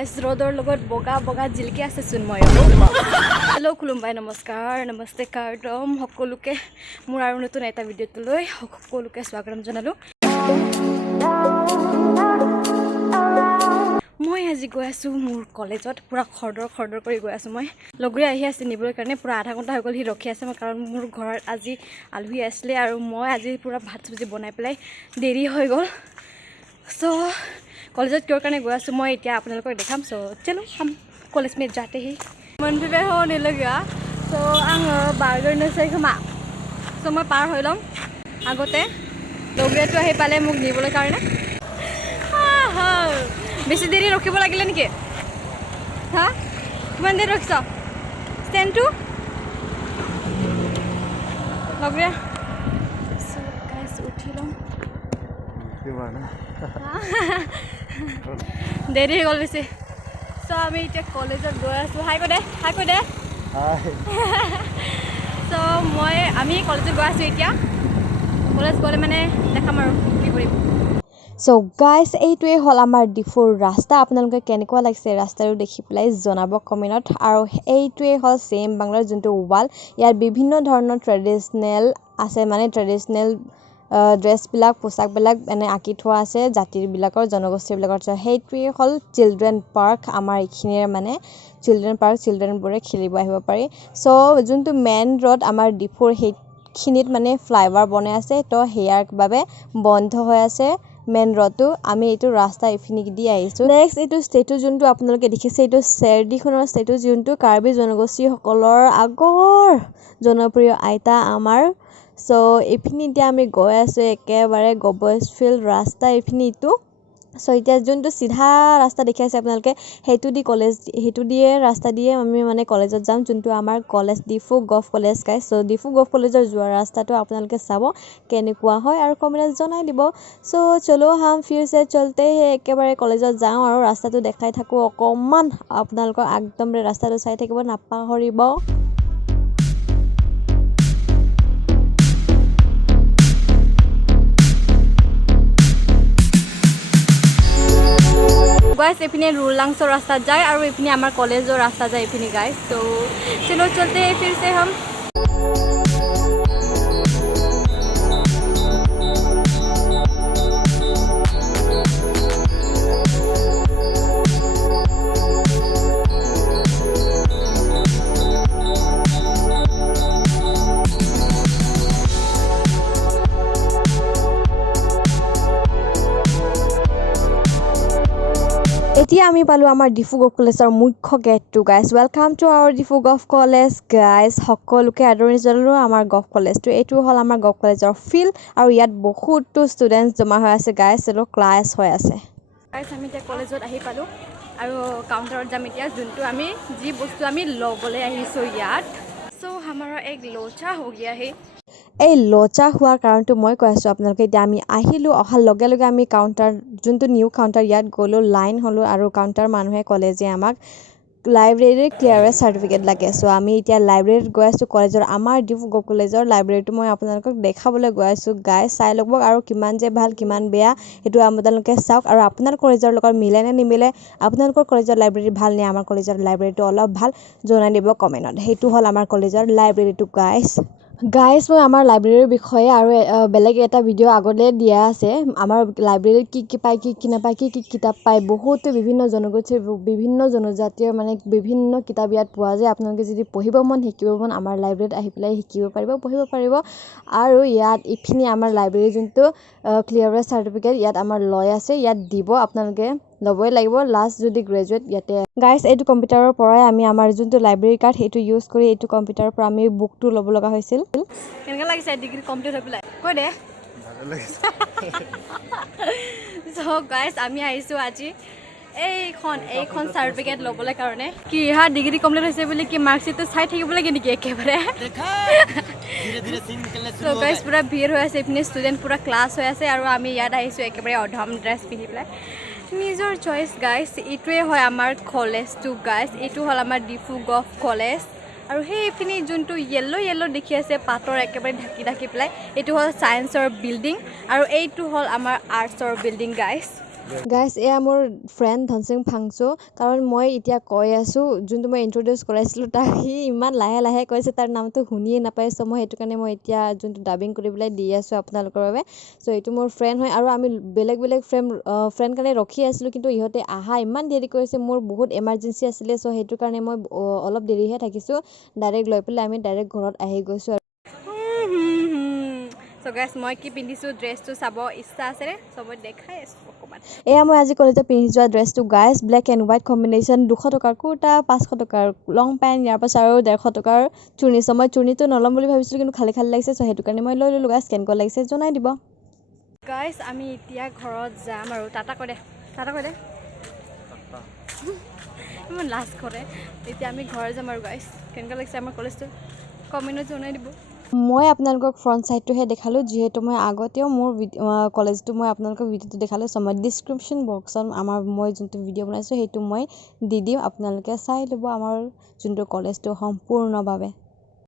guys ৰদৰ লগত বগা বগা জিলকি আছে চোন মই হেল্ল' খুলুমবাই নমস্কাৰ নমস্তে কাৰ্ডম সকলোকে মোৰ আৰু নতুন এটা ভিডিঅ'টো লৈ সকলোকে স্বাগতম জনালো মই আজি গৈ আছো মোৰ কলেজত পুৰা খৰদৰ কৰি গৈ আছো মই লগৰি আহি আছে নিবৰ কাৰণে পুৰা আধা ঘণ্টা হৈ গ'ল হি ৰখি আছে কাৰণ মোৰ ঘৰত আজি আলহী আসলে আৰু মই আজি পুৰা ভাত চব্জি বনাই পেলাই দেৰি হৈ গ'ল সো कॉलेज क्यों करने गया सो मैं इतना अपने लोग देखाम सो चलो हम कॉलेज में जाते ही मन भी होने लगा सो आंग बार्गर नसै खोमा सो मैं पार हो लम आगते लगरियाটো আহি পালে মোক নিবলৈ কাৰণে বেছি দেৰি ৰখিব লাগিলে নেকি হা কিমান দেৰি ৰখিছ ষ্টেণ্ড টু লগৰিয়া সো গাইস উঠি লম দেৰি হৈ গ'ল বেছি সো আমি এতিয়া কলেজত গৈ আছো হাই কৈ দে সো আমি কলেজত গৈ আছো এতিয়া কলেজ গ'লে মানে দেখাম আৰু কি কৰিম সো গাইস এইটোৱে হল আমাৰ ডিফুৰ ৰাস্তা আপোনালোকে কেনেকুৱা লাগিছে ৰাস্তাটো দেখি পেলাই জনাব কমেন্টত আৰু এইটোৱে হল সেম বাংলাৰ যোনটো ওৱাল ইয়াৰ বিভিন্ন ধৰণৰ ট্ৰেডিশনেল আছে মানে ট্ৰেডিশনেল ড্ৰেছ বিলাক পোছাক বিলাক এনে আকি থোৱা আছে জাতিৰ বিলাকৰ জনগোষ্ঠীৰ বিলাকৰ সেইটোৱে হল চিলড্ৰেন পাৰ্ক আমাৰ ইখিনিৰ মানে চিলড্ৰেন পাৰ্ক চিলড্ৰেন বোৰে খেলিব আহিব পাৰি সো যোনটো মেইন ৰোড আমাৰ ডিফুৰ সেইখিনিত মানে ফ্লাইওভাৰ বনাই আছে তো হেয়াৰ বাবে বন্ধ হৈ আছে মেইন ৰোডটো আমি এইটো ৰাস্তা ইফিনিক দি আহিছো নেক্সট এইটো ষ্টেচু যোনটো আপোনালোকে দেখিছে এইটো চেৰডিখনৰ ষ্টেচু যোনটো কাৰ্বি জনগোষ্ঠী সকলৰ আগৰ জনপ্ৰিয় আইতা আমাৰ সো ইফিনি এতিয়া আমি গৈ আছো একেবাৰে গবস ফিল্ড ৰাস্তা ইফিনিটো সো এতিয়া যোনটো সিধা ৰাস্তা দেখি আছে আপোনালোকে হেতু দি কলেজ হেতু দিয়ে ৰাস্তা দিয়ে আমি মানে কলেজত যাম যোনটো আমাৰ college Diphu gov college guys so Diphu gov কলেজৰ যোৱা ৰাস্তাটো আপোনালোকে চাব কেনেকুৱা হয় আৰু কমেন্টত জনাই দিব সো চলো হাম ফিৰ সে চলতে হে একেবাৰে কলেজত যাওঁ আৰু ৰাস্তাটো দেখাই থাকো অকমান আপোনালোকৰ একদম ৰাস্তাটো চাই থাকিব নাপাহৰিব गाइस इपिने रुलांगसो रास्ता जाए और इपिने हमार कॉलेजो रास्ता जाए इपिने गाइस तो चलो चलते हैं फिर से हम এতিয়া আমি পালো আমাৰ ডিফু গভ কলেজৰ মুখ্য গেটটো guys welcome to our Diphu gov college guys সকলোকে আদৰণি জনালো আমাৰ গভ কলেজটো এইটো হল আমাৰ গভ কলেজৰ ফিল্ড আৰু ইয়াত বহুতো ষ্টুডেন্টস জমা হৈ আছে গাইস আৰু ক্লাছ হৈ আছে গাইস আমি এতিয়া কলেজত আহি পালো আৰু কাউন্টাৰত যাম এতিয়া যোনটো আমি যি বস্তু আমি লবলৈ আহিছো ইয়াত সো हमारा एक लोचा हो गया है এই লচা হোৱাৰ কাৰণটো মই কৈ আছো আপোনালোকে এতিয়া আমি আহিলো অহাৰ লগে লগে আমি কাউন্টাৰ যোনটো নিউ কাউন্টাৰ ইয়াত গলো লাইন হলো আৰু কাউন্টাৰ মানুহে ক'লে যে আমাক লাইব্ৰেৰী ক্লিয়াৰেন্স সাৰ্টিফিকেট লাগে সো আমি এতিয়া লাইব্ৰেৰীত গৈ আছো কলেজৰ আমাৰ ডিফু গভ কলেজৰ লাইব্ৰেৰীটো মই আপোনালোকক দেখাবলৈ গৈ আছো গাইস চাই লওক আৰু কিমান যে ভাল কিমান বেয়া এটো আপোনালোকে চাওক আৰু আপোনাৰ কলেজৰ লগত মিলে নে নিমিলে আপোনালোকৰ কলেজৰ লাইব্ৰেৰী ভাল নে আমাৰ কলেজৰ লাইব্ৰেৰীটো অলপ ভাল জনাই দিব কমেন্টত হেতু হল আমাৰ কলেজৰ লাইব্ৰেৰীটো গাইস মই আমাৰ লাইব্ৰেৰীৰ বিষয়ে আৰু বেলেগ এটা ভিডিও আগতে দিয়া আছে আমাৰ লাইব্ৰেৰীত কি পায় কি নাপায় কি কিতাপ পায় বহুত বিভিন্ন জনগোষ্ঠীৰ বিভিন্ন জনজাতীয় মানে বিভিন্ন কিতাপ ইয়াত পোৱা যায় আপোনালোকে যদি পঢ়িব মন শিকিব মন আমাৰ লাইব্ৰেৰীত আহি পেলাই শিকিব পাৰিব পঢ়িব পাৰিব আৰু ইয়াত ইফিনি আমাৰ লাইব্ৰেৰী যোনটো ক্লিয়াৰেন্স সাৰ্টিফিকেট ইয়াত আমাৰ লৈ আছে ইয়াত দিব আপোনালোকে লবই লাগিব লাষ্ট যদি গ্ৰেজুৱেট ইয়াতে গাইস এইটো কম্পিউটাৰৰ পৰাই আমি আমাৰ যোনটো লাইব্ৰেৰী কাৰ্ড সেইটো ইউজ কৰি এইটো কম্পিউটাৰৰ পৰা আমি বুকটো ল'ব লগা হৈছিল কেনেকা লাগিছে ডিগ্ৰী কমপ্লিট হৈ পেলাই কৈ দে ভালে লাগিছে সো গাইস আমি আহিছো আজি এইখন সাৰ্টিফিকেট ল'বলৈ কাৰণে কি হা ডিগ্ৰী কমপ্লিট হৈছে বুলি কি মাৰ্কশিটটো চাই থাকিব লাগে নেকি একেবাৰে সো গাইস পুৰা ভিৰ হৈ আছে ইপিনে ষ্টুডেণ্ট পুৰা ক্লাছ হৈ আছে আৰু আমি ইয়াত আহিছো একেবাৰে অধম ড্ৰেছ পিন্ধি পেলাই নিজৰ চইচ গাইস এইটোৱে হয় আমাৰ কলেজটো গাইস এইটো হল আমাৰ ডিফু গভ কলেজ আৰু সেই ইপিনে যোনটো येलो দেখি আছে পাতৰ একেবাৰে ঢাকি পেলাই এইটো হল সায়েন্সৰ বিল্ডিং আৰু এইটো হল আমাৰ আৰ্টছৰ বিল্ডিং গাইস গাইজ এয়া মোৰ ফ্ৰেণ্ড ধনসিং ফাংচু কাৰণ মই এতিয়া কৈ আছোঁ যোনটো মই ইণ্ট্ৰডিউচ কৰাইছিলোঁ তাক সি ইমান লাহে লাহে কৈছে তাৰ নামটো শুনিয়ে নাপায় চ' মই সেইটো কাৰণে মই এতিয়া যোনটো ডাবিং কৰি পেলাই দি আছোঁ আপোনালোকৰ বাবে চ' এইটো মোৰ ফ্ৰেণ্ড হয় আৰু আমি বেলেগ বেলেগ ফ্ৰেণ্ড কাৰণে ৰখি আছিলোঁ কিন্তু ইহঁতে আহা ইমান দেৰি কৰিছে মোৰ বহুত এমাৰ্জেঞ্চি আছিলে চ' সেইটো কাৰণে মই অলপ দেৰিহে থাকিছোঁ ডাইৰেক্ট লৈ পেলাই আমি ডাইৰেক্ট ঘৰত আহি গৈছোঁ চ' গাইছ মই কি পিন্ধিছোঁ ড্ৰেছটো চাব ইচ্ছা আছেনে চ' মই দেখাই আছোঁ অকণমান এয়া মই আজি কলেজত পিন্ধি যোৱা ড্ৰেছটো guys black and white combination 200 টকাৰ কুৰ্তা 500 টকাৰ লং পেণ্ট ইয়াৰ পাছত আৰু 150 টকাৰ চুৰ্ণি চ' মই চুৰ্ণিটো নল'ম বুলি ভাবিছিলোঁ কিন্তু খালী খালী লাগিছে চ' সেইটো কাৰণে মই লৈ ল'লোঁ গাইজ কেনেকুৱা লাগিছে জনাই দিব গাইছ আমি এতিয়া ঘৰত যাম আৰু টাটা কৈ দে ইমান লাজ কৰে এতিয়া আমি ঘৰত যাম আৰু গাইছ কেনেকুৱা লাগিছে আমাৰ কলেজটো কমেণ্টত জনাই দিব মই আপোনালোকক ফ্ৰণ্ট ছাইডটোহে দেখালোঁ যিহেতু মই আগতেও মোৰ কলেজটো মই আপোনালোকক ভিডিঅ'টো দেখালোঁ চ' মই ডিছক্ৰিপশ্যন বক্সত মই যোনটো ভিডিঅ' বনাইছোঁ সেইটো মই দি দিম আপোনালোকে চাই ল'ব আমাৰ যোনটো কলেজটো সম্পূৰ্ণভাৱে